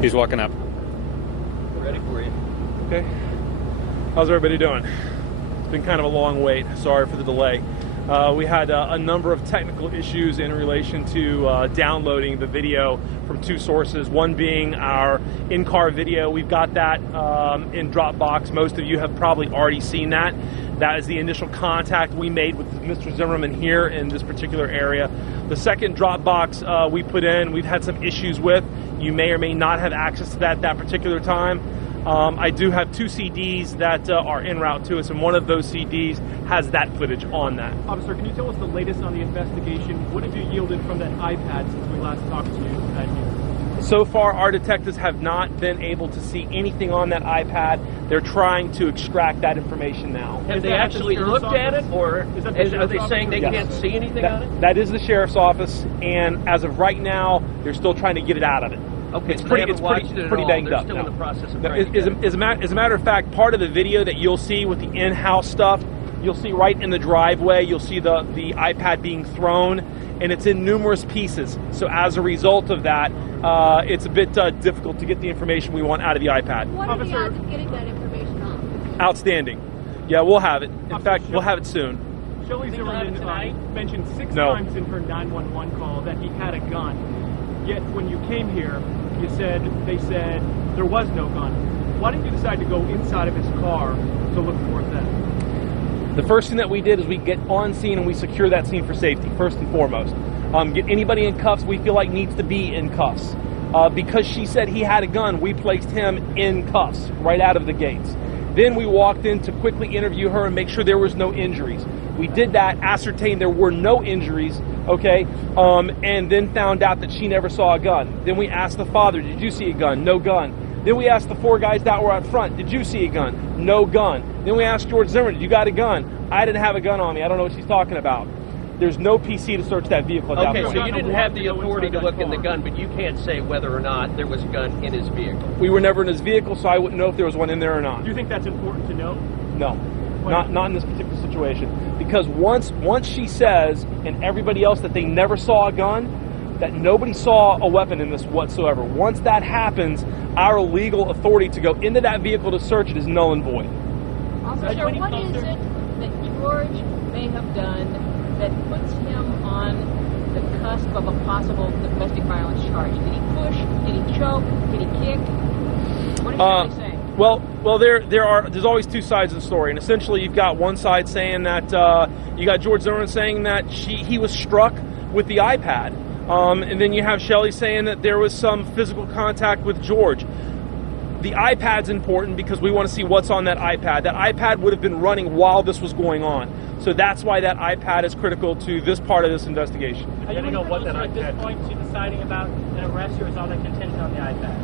He's walking up. We're ready for you. Okay. How's everybody doing? It's been kind of a long wait. Sorry for the delay. We had a number of technical issues in relation to downloading the video from two sources, one being our in-car video. We've got that in Dropbox. Most of you have probably already seen that. That is the initial contact we made with Mr. Zimmerman here in this particular area. The second Dropbox we put in, we've had some issues with. You may or may not have access to that particular time. I do have two CDs that are en route to us, and one of those CDs has that footage on that. Officer, can you tell us the latest on the investigation? What have you yielded from that iPad since we last talked to you that year? So far, our detectives have not been able to see anything on that iPad. They're trying to extract that information now. Have they actually looked at it, or are they saying they can't see anything on it? That is the sheriff's office, and as of right now, they're still trying to get it out of it. Okay, it's so pretty banged up. They're still in the process of as a matter of fact, part of the video that you'll see with the in-house stuff, you'll see right in the driveway, you'll see the iPad being thrown, and it's in numerous pieces. So as a result of that, it's a bit difficult to get the information we want out of the iPad. What are the odds of getting that information on? Outstanding. Yeah, we'll have it. In fact, we'll have it soon. Shellie Zimmerman mentioned six times in her 911 call that he had a gun. Yet when you came here, they said there was no gun. Why didn't you decide to go inside of his car to look for it then? The first thing that we did is we get on scene and we secure that scene for safety, first and foremost. Get anybody in cuffs we feel like needs to be in cuffs. Because she said he had a gun, we placed him in cuffs right out of the gates. Then we walked in to quickly interview her and make sure there was no injuries. We did that, ascertained there were no injuries, okay, and then found out that she never saw a gun. Then we asked the father, did you see a gun? No gun. Then we asked the four guys that were out front, did you see a gun? No gun. Then we asked George Zimmerman, you got a gun? I didn't have a gun on me. I don't know what she's talking about. There's no PC to search that vehicle at that point. Okay, so you didn't have the authority to look in the gun, but you can't say whether or not there was a gun in his vehicle. We were never in his vehicle, so I wouldn't know if there was one in there or not. Do you think that's important to know? No. Not in this particular situation. Because once she says, and everybody else, that they never saw a gun, that nobody saw a weapon in this whatsoever, once that happens, our legal authority to go into that vehicle to search it is null and void. Officer, what is it that George may have done that puts him on the cusp of a possible domestic violence charge? Did he push? Did he choke? Did he kick? What are you really saying? Well, there's always two sides of the story, and essentially you've got one side saying that you got George Zimmerman saying that he was struck with the iPad, and then you have Shellie saying that there was some physical contact with George. The iPad's important because we want to see what's on that iPad. That iPad would have been running while this was going on, so that's why that iPad is critical to this part of this investigation. Are you know what that iPad? At this point, to deciding about an arrest, or is all that contingent on the iPad?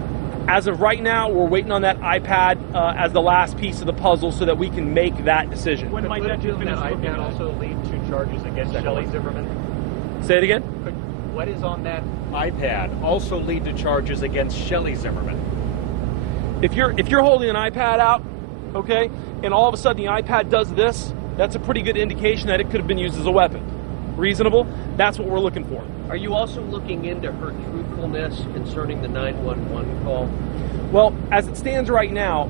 As of right now, we're waiting on that iPad as the last piece of the puzzle so that we can make that decision. When might that iPad also lead to charges against Shellie Zimmerman? Say it again? What is on that iPad also lead to charges against Shellie Zimmerman? If you're holding an iPad out, okay, and all of a sudden the iPad does this, that's a pretty good indication that it could have been used as a weapon. Reasonable? That's what we're looking for. Are you also looking into her truthfulness concerning the 911 call? Well, as it stands right now,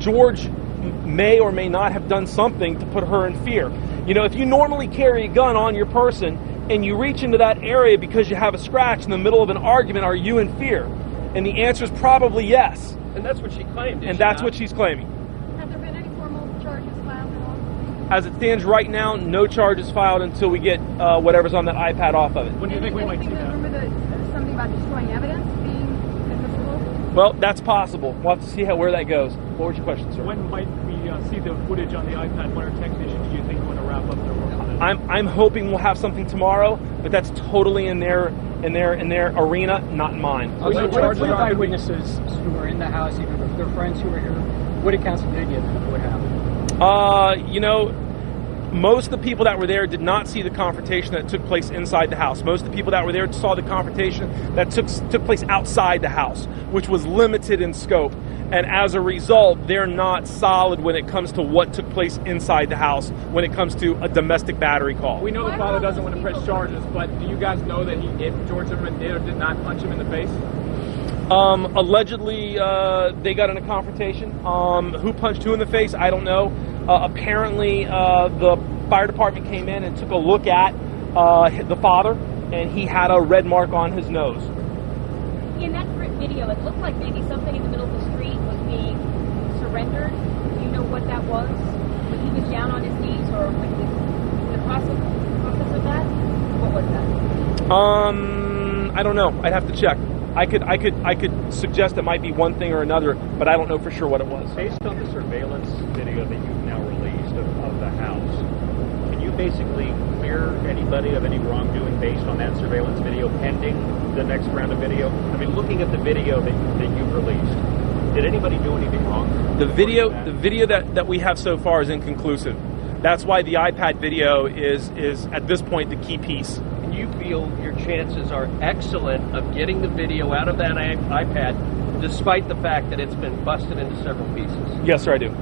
George may or may not have done something to put her in fear. You know, if you normally carry a gun on your person and you reach into that area because you have a scratch in the middle of an argument, are you in fear? And the answer is probably yes. And that's what she claimed. And that's what she's claiming. Have there been any formal charges filed at all? As it stands right now, no charges filed until we get whatever's on that iPad off of it. When do you think we might see that? Remember something about destroying evidence being admissible? Well, that's possible. We'll have to see where that goes. What was your question, sir? When might we see the footage on the iPad? What are technicians do you think are going to wrap up their work on it? I'm hoping we'll have something tomorrow, but that's totally in their arena, not in mine. What if eyewitnesses who were in the house, even if they're friends who were here, what accounts did they give of what happened? You know, most of the people that were there did not see the confrontation that took place inside the house. Most of the people that were there saw the confrontation that took place outside the house, which was limited in scope. And as a result, they're not solid when it comes to what took place inside the house when it comes to a domestic battery call. We know the father doesn't want to press charges, but do you guys know that if George Zimmerman did or did not punch him in the face? Allegedly, they got in a confrontation. Who punched who in the face, I don't know. Apparently, the fire department came in and took a look at the father, and he had a red mark on his nose. In that video, it looked like maybe something in the middle of the street was being surrendered. Do you know what that was? When he was down on his knees, or when he was in the process of that? What was that? I don't know. I'd have to check. I could suggest it might be one thing or another, but I don't know for sure what it was. Based on the surveillance video that you've now released of the house, can you basically clear anybody of any wrongdoing based on that surveillance video pending the next round of video? I mean, looking at the video that you've released, did anybody do anything wrong? The video that we have so far is inconclusive. That's why the iPad video is at this point the key piece. And you feel your chances are excellent of getting the video out of that iPad, despite the fact that it's been busted into several pieces? Yes, sir, I do.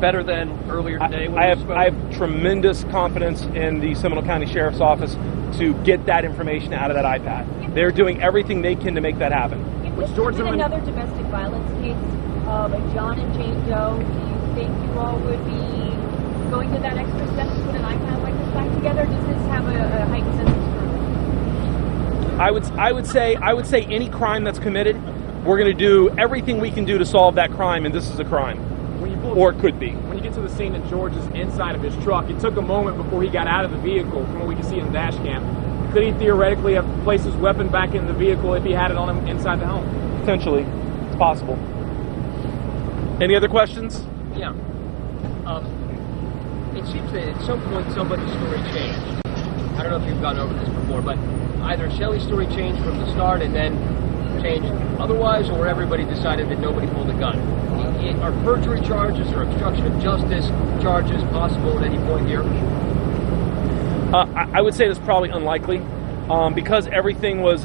Better than earlier today when I you spoke? have tremendous confidence in the Seminole County Sheriff's Office to get that information out of that iPad. They're doing everything they can to make that happen. If this was another domestic violence case of a John and Jane Doe, do you think you all would be going to that extra step to put an iPad like this back together? Does this have a heightened sense of scrutiny? I would say any crime that's committed, we're going to do everything we can do to solve that crime, and this is a crime. Or it could be. When you get to the scene that George is inside of his truck, it took a moment before he got out of the vehicle, from what we can see in the dash cam. Could he theoretically have placed his weapon back in the vehicle if he had it on him inside the home? Potentially. It's possible. Any other questions? Yeah. It seems that at some point somebody's story changed. I don't know if you've gone over this before, but either Shelley's story changed from the start and then changed otherwise, or everybody decided that nobody pulled a gun. Are perjury charges or obstruction of justice charges possible at any point here? I would say that's probably unlikely, because everything was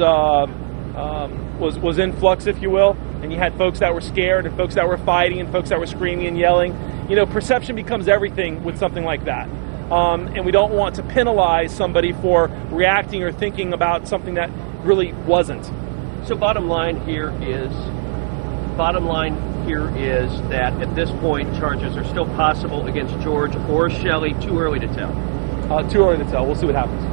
in flux, if you will, and you had folks that were scared and folks that were fighting and folks that were screaming and yelling. You know, perception becomes everything with something like that, and we don't want to penalize somebody for reacting or thinking about something that really wasn't. So bottom line here is that at this point charges are still possible against George or Shelley. Too early to tell. Too early to tell. We'll see what happens. Do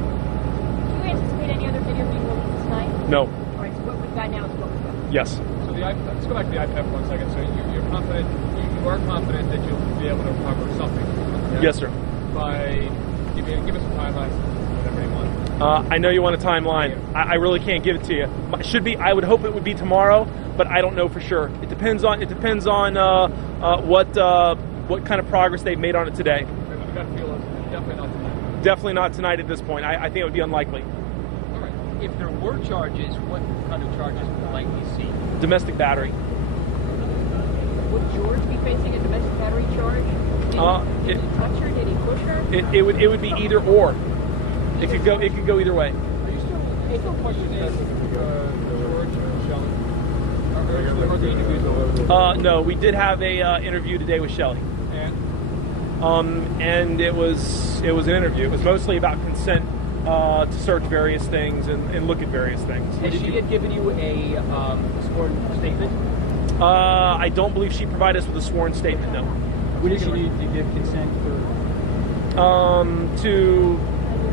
you anticipate any other video being released tonight? No. All right, so what we've got now is what we've got. Yes. So let's go back to the iPad for 1 second. So you're confident, you are confident that you'll be able to recover something? Okay? Yes, sir. By, give us a timeline, whatever you want. I know you want a timeline. I really can't give it to you. I would hope it would be tomorrow, but I don't know for sure. It depends on what kind of progress they've made on it today. I've got to feel definitely not tonight. Definitely not tonight at this point. I think it would be unlikely. All right. If there were charges, what kind of charges would we likely see? Domestic battery. Would George be facing a domestic battery charge? Did he touch her? Did he push her? It would be either or. It could go either way. Are you still questioning George and Shelley? Are the interviews over? No, we did have a interview today with Shelley. And it was an interview. It was mostly about consent to search various things and look at various things. Has she had given you a sworn statement? I don't believe she provided us with a sworn statement, no. What did she need to give consent for? To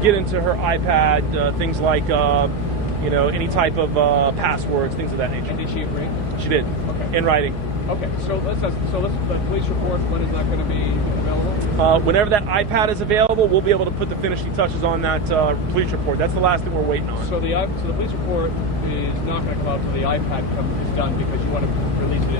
get into her iPad, things like any type of passwords, things of that nature. And did she agree? She did. Okay. In writing. Okay, so let's the police report. When is that going to be available? Whenever that iPad is available, we'll be able to put the finishing touches on that police report. That's the last thing we're waiting on. So the police report is not going to come out until the iPad is done because you want to release it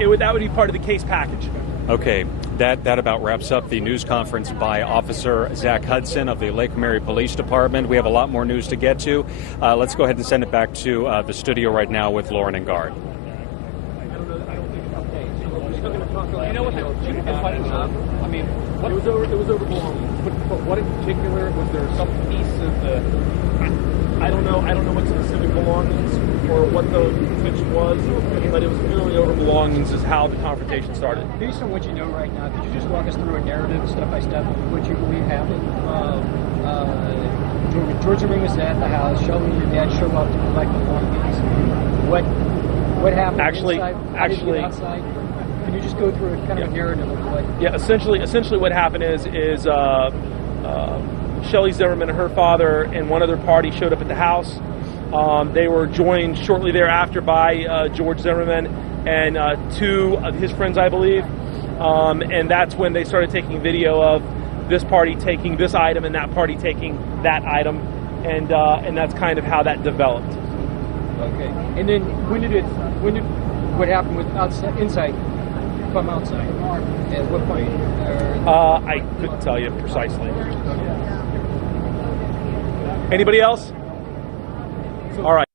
into. That would be part of the case package. Okay, that about wraps up the news conference by Officer Zach Hudson of the Lake Mary Police Department. We have a lot more news to get to. Let's go ahead and send it back to the studio right now with Lauren and Guard. You know what the funny job? I mean, it was overblown. But what in particular was there some piece of the? I don't know what specific belongings or what the pitch was, but it was clearly over belongings is how the confrontation started. Based on what you know right now, could you just walk us through a narrative, step by step, of what you believe happened? George Zimmerman was at the house. Shelby and your dad show up to collect the belongings. What What happened Actually, inside? How did you get outside? Can you just go through a kind of a narrative of what? Yeah, essentially what happened is Shellie Zimmerman and her father and one other party showed up at the house. They were joined shortly thereafter by George Zimmerman and two of his friends, I believe. And that's when they started taking video of this party taking this item and that party taking that item, and that's kind of how that developed. Okay. And then what happened with outside, inside, from outside? At what point? I couldn't tell you precisely. Anybody else? All right.